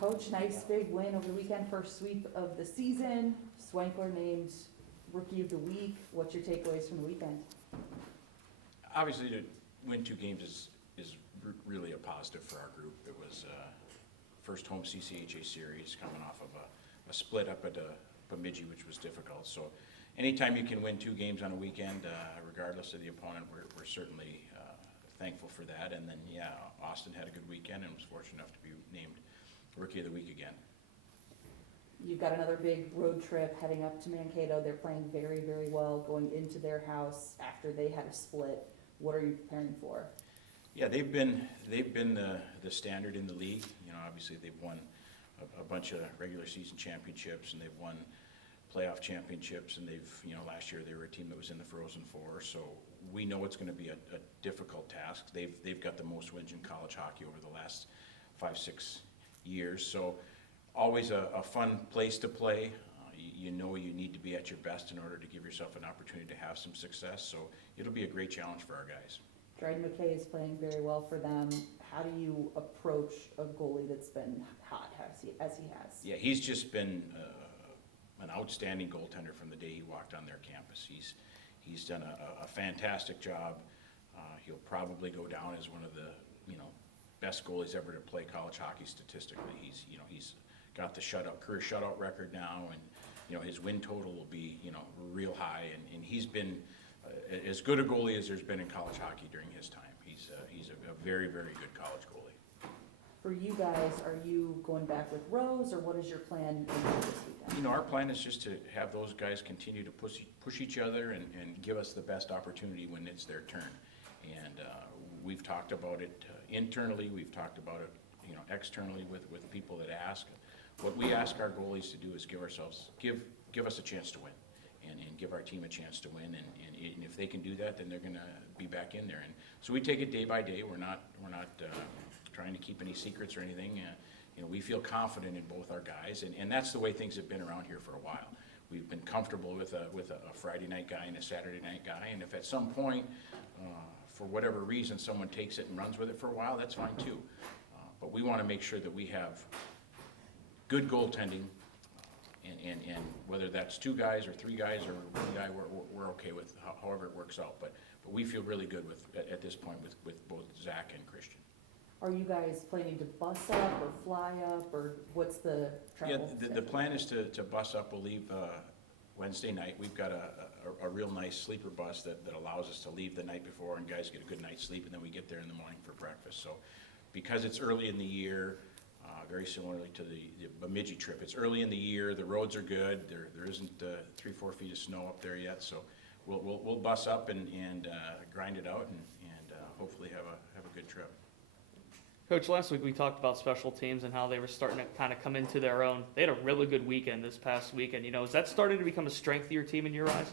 Coach, nice big win over the weekend, first sweep of the season. Swankler named Rookie of the Week. What's your takeaways from the weekend? Obviously, to win 2 games is really a positive for our group. It was first home CCHA series coming off of a split up at Bemidji, which was difficult. So anytime you can win 2 games on a weekend, regardless of the opponent, we're certainly thankful for that. And then, yeah, Austin had a good weekend and was fortunate enough to be named Rookie of the Week again. You've got another big road trip heading up to Mankato. They're playing very, very well going into their house after they had a split. What are you preparing for? Yeah, they've been the standard in the league. You know, obviously they've won a bunch of regular season championships and they've won playoff championships, and last year they were a team that was in the Frozen Four. So we know it's going to be a difficult task. They've got the most wins in college hockey over the last 5-6 years. So always a fun place to play. You know you need to be at your best in order to give yourself an opportunity to have some success. So it'll be a great challenge for our guys. Dryden McKay is playing very well for them. How do you approach a goalie that's been hot as he has? Yeah, he's just been an outstanding goaltender from the day he walked on their campus. He's done a fantastic job. He'll probably go down as one of the best goalies ever to play college hockey statistically. He's got the career shutout record now, and his win total will be real high, and he's been as good a goalie as there's been in college hockey during his time. He's a very, very good college goalie. For you guys, are you going back with Rose, or what is your plan this weekend? Our plan is just to have those guys continue to push each other and give us the best opportunity when it's their turn. And we've talked about it internally, we've talked about it externally with people that ask. What we ask our goalies to do is give us a chance to win, and give our team a chance to win. And if they can do that, then they're going to be back in there. And so we take it day by day. We're not trying to keep any secrets or anything. We feel confident in both our guys, and that's the way things have been around here for a while. We've been comfortable with a Friday night guy and a Saturday night guy, and if at some point, for whatever reason, someone takes it and runs with it for a while, that's fine too. But we want to make sure that we have good goaltending, and whether that's 2 guys or 3 guys or 1 guy, we're okay with however it works out. But we feel really good at this point with both Zach and Christian. Are you guys planning to bus up or fly up, or what's the travel? Yeah, the plan is to bus up. We'll leave Wednesday night. We've got a real nice sleeper bus that allows us to leave the night before, and guys get a good night's sleep, and then we get there in the morning for breakfast. So because it's early in the year, very similarly to the Bemidji trip, it's early in the year, the roads are good, there isn't 3-4 feet of snow up there yet, so we'll bus up and grind it out and hopefully have a good trip. Coach, last week we talked about special teams and how they were starting to kind of come into their own. They had a really good weekend this past weekend. Is that starting to become a strength of your team in your eyes?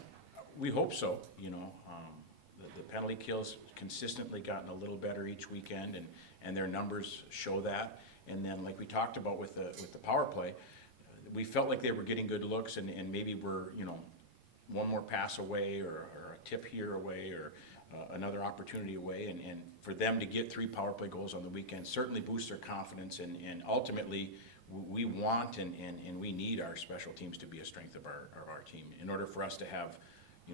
We hope so. The penalty kills consistently gotten a little better each weekend, and their numbers show that. And then, like we talked about with the power play, we felt like they were getting good looks, and maybe we're one more pass away or a tip here away or another opportunity away, and for them to get 3 power play goals on the weekend certainly boosts their confidence, and ultimately we want and we need our special teams to be a strength of our team in order for us to have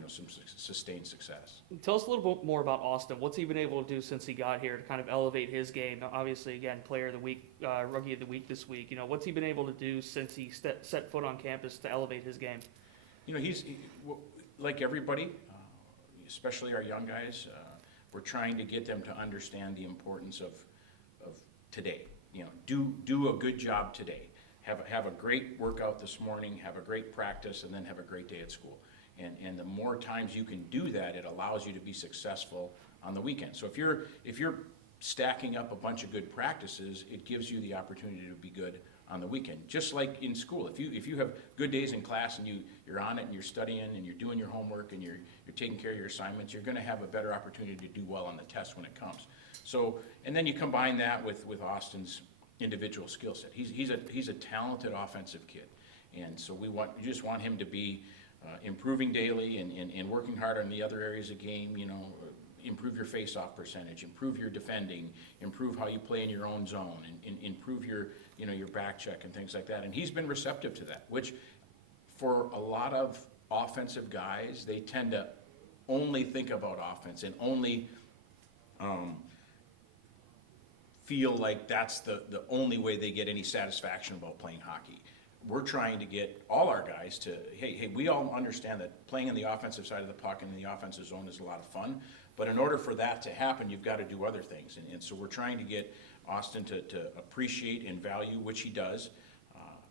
some sustained success. Tell us a little bit more about Austin. What's he been able to do since he got here to kind of elevate his game? Now, obviously, again, player of the week, rookie of the week this week. What's he been able to do since he set foot on campus to elevate his game? He's like everybody, especially our young guys. We're trying to get them to understand the importance of today. Do a good job today. Have a great workout this morning. Have a great practice, and then have a great day at school. And the more times you can do that, it allows you to be successful on the weekend. So if you're stacking up a bunch of good practices, it gives you the opportunity to be good on the weekend. Just like in school, if you have good days in class and you're on it and you're studying and you're doing your homework and you're taking care of your assignments, you're going to have a better opportunity to do well on the test when it comes. So, and then you combine that with Austin's individual skill set. He's a talented offensive kid, and so we just want him to be improving daily and working hard on the other areas of game, improve your face-off percentage, improve your defending, improve how you play in your own zone, and improve your, your back check and things like that. And he's been receptive to that, which for a lot of offensive guys, they tend to only think about offense and only feel like that's the only way they get any satisfaction about playing hockey. We're trying to get all our guys to, hey, we all understand that playing in the offensive side of the puck and in the offensive zone is a lot of fun, but in order for that to happen, you've got to do other things. And so we're trying to get Austin to appreciate and value, which he does,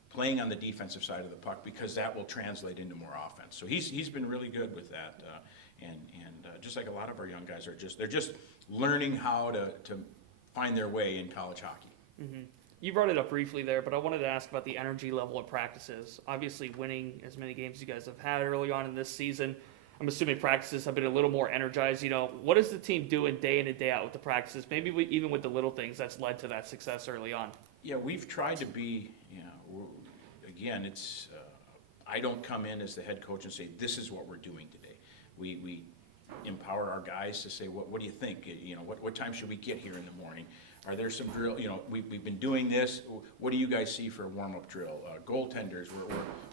playing on the defensive side of the puck, because that will translate into more offense. So he's been really good with that, and just like a lot of our young guys they're just learning how to find their way in college hockey. Mm-hmm. You brought it up briefly there, but I wanted to ask about the energy level of practices. Obviously, winning as many games you guys have had early on in this season, I'm assuming practices have been a little more energized. What is the team doing day in and day out with the practices? Maybe even with the little things that's led to that success early on. Yeah, we've tried to be, again, it's, I don't come in as the head coach and say, this is what we're doing today. We empower our guys to say, what do you think? What time should we get here in the morning? Are there some drill, we've been doing this. What do you guys see for a warm-up drill? Goaltenders,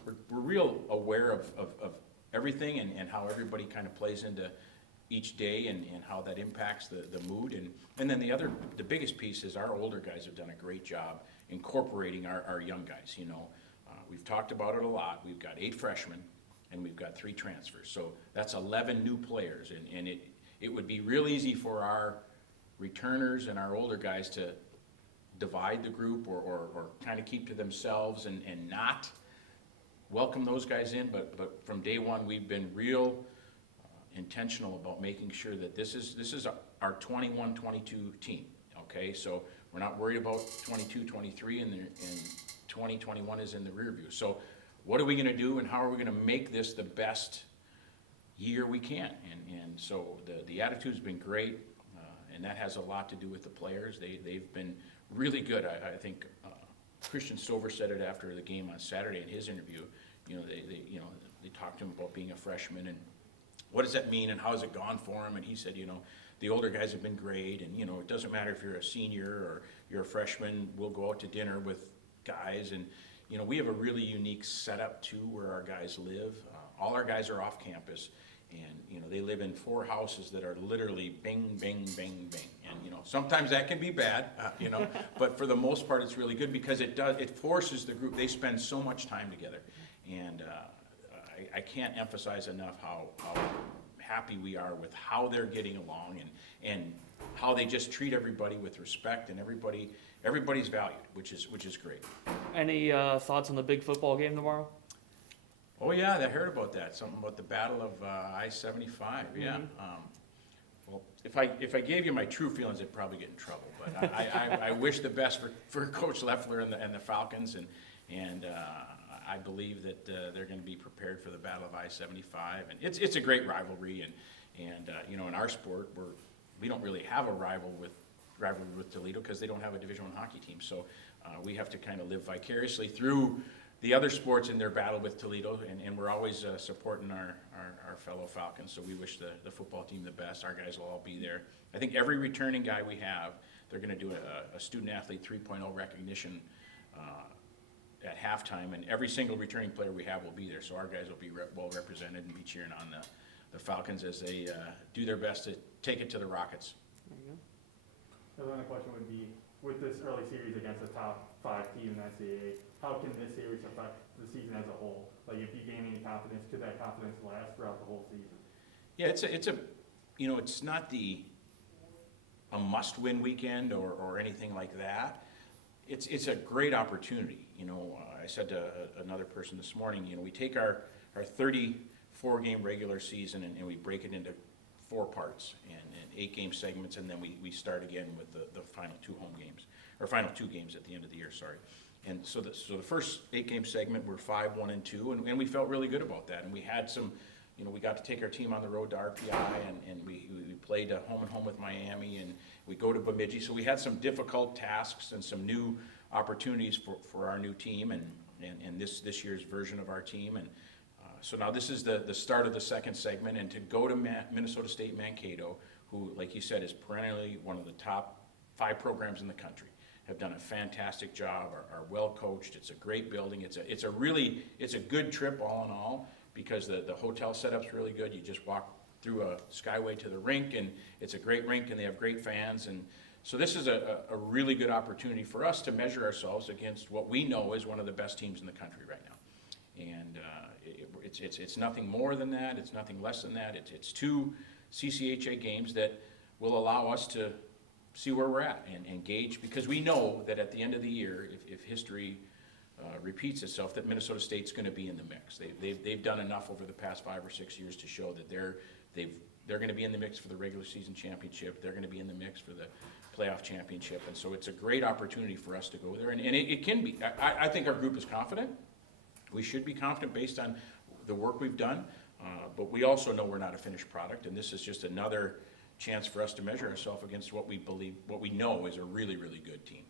we're real aware of everything and how everybody kind of plays into each day and how that impacts the mood. And then the biggest piece is our older guys have done a great job incorporating our young guys. We've talked about it a lot. We've got 8 freshmen and we've got 3 transfers. So that's 11 new players, and it would be real easy for our returners and our older guys to divide the group or kind of keep to themselves and not welcome those guys in, but from day one we've been real intentional about making sure that this is our 21-22 team, okay? So we're not worried about 22-23 and 20-21 is in the rear view. So what are we gonna do and how are we gonna make this the best year we can? And so the attitude's been great, and that has a lot to do with the players. They've been really good. I think Christian Stover said it after the game on Saturday in his interview. They talked to him about being a freshman and what does that mean and how has it gone for him? And he said, the older guys have been great, and it doesn't matter if you're a senior or you're a freshman. We'll go out to dinner with guys, and we have a really unique setup too where our guys live. All our guys are off campus, and they live in 4 houses that are literally bing, bing, bing, bing. And sometimes that can be bad, but for the most part it's really good because it forces the group. They spend so much time together, and I can't emphasize enough how happy we are with how they're getting along and how they just treat everybody with respect, and everybody's valued, which is great. Any thoughts on the big football game tomorrow? Oh yeah, I heard about that. Something about the Battle of I-75. Yeah. Mm-hmm. Well, if I gave you my true feelings, I'd probably get in trouble. But I wish the best for Coach Leffler and the Falcons, and I believe that they're going to be prepared for the Battle of I-75. And it's a great rivalry, and in our sport we don't really have a rivalry with Toledo because they don't have a Division I hockey team. So we have to kind of live vicariously through the other sports in their battle with Toledo, and we're always supporting our fellow Falcons, so we wish the football team the best. Our guys will all be there. I think every returning guy we have, they're going to do a student-athlete 3.0 recognition at halftime, and every single returning player we have will be there, so our guys will be well represented and be cheering on the Falcons as they do their best to take it to the Rockets. There you go. The other question would be, with this early series against the top 5 team in the NCAA, how can this series affect the season as a whole? Like, if you gain any confidence, could that confidence last throughout the whole season? Yeah, it's not a must-win weekend or anything like that. It's a great opportunity. I said to another person this morning, we take our 34-game regular season and we break it into 4 parts and 8-game segments, and then we start again with the final 2 home games, or final 2 games at the end of the year, sorry. And so the first 8-game segment, we're 5-1-2, and we felt really good about that. And we had some, we got to take our team on the road to RPI, and we played home and home with Miami, and we go to Bemidji. So we had some difficult tasks and some new opportunities for our new team and this year's version of our team. And so now this is the start of the second segment, and to go to Minnesota State Mankato, who, like you said, is perennially one of the top 5 programs in the country, have done a fantastic job, are well coached. It's a great building. It's a good trip all in all, because the hotel setup's really good. You just walk through a skyway to the rink, and it's a great rink, and they have great fans. And so this is a really good opportunity for us to measure ourselves against what we know is one of the best teams in the country right now. And it's nothing more than that. It's nothing less than that. It's 2 CCHA games that will allow us to see where we're at and gauge, because we know that at the end of the year, if history repeats itself, that Minnesota State's going to be in the mix. They've done enough over the past 5 or 6 years to show that they're going to be in the mix for the regular season championship. They're going to be in the mix for the playoff championship. And so it's a great opportunity for us to go there. And it can be. I think our group is confident. We should be confident based on the work we've done. But we also know we're not a finished product. And this is just another chance for us to measure ourselves against what we know is a really, really good team.